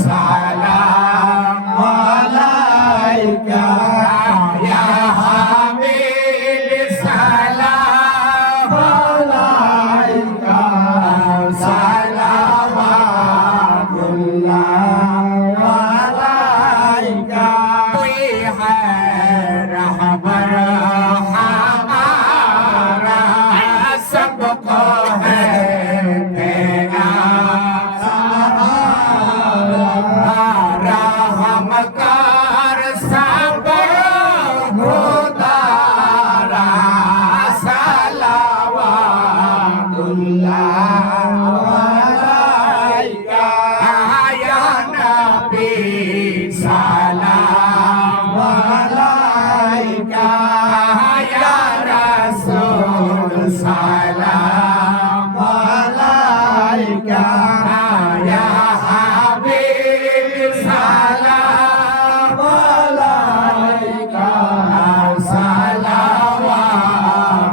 সালাম আলাইকা ইয়া হাবিব সালাম আলাইকা সালাওয়াতুল্লাহ আলাইকা তুই হ্যায় रहबर हमारा सबको है तेरा रहम कर सब खुदारा सलावतुल्लाह अलैका या नबी सलाम अलैका या रसूल सलाम अलैका या हबीब सलाम अलैका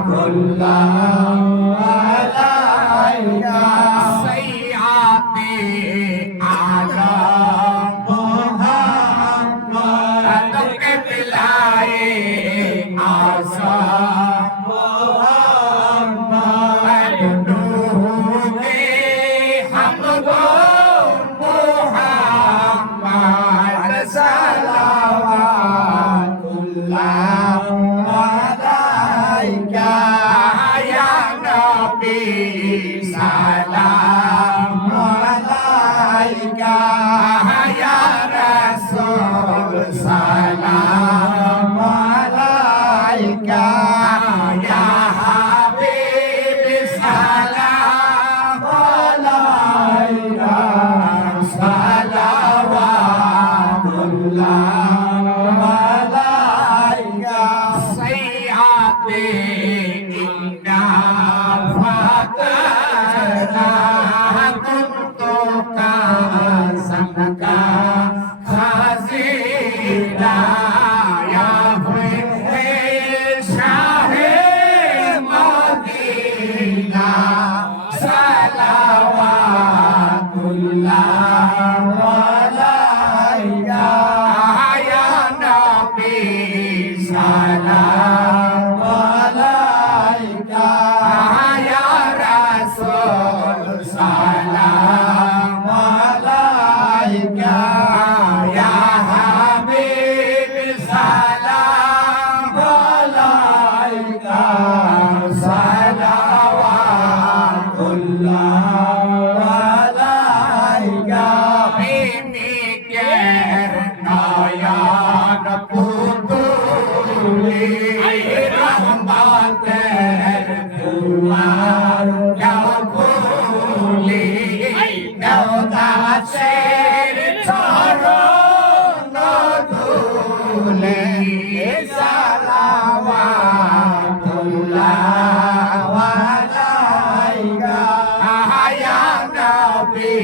सलावतुल्लाह अलैका सय्यदे आलम मोहम्मद क़िबलाए आज़म मोहम्मद नूरे हमको मोहम्मद सलावतुल्लाह अलैका या नबी सलाम अलैका या रसूल सलाम अलैका या हबीब सलाम अलैका सलावतुल्लाह अलैका सय्यदे इन्ना फतना तुमको का सबका खाज़िना या फिर शाहे मदीना सलावतुल्लाह अलैका या नबी सलाम अलैका या रसूल सलाम अलैका या हबीब सलाम अलैका सलावतुल्लाह अलैका प्रेमिकेर नयन पुतुली रहमतेर दुआर যাও খুলি দাও দাসের চরণ ধুলি সালাওয়াতুল্লাহ আলাইকা ইয়া নবী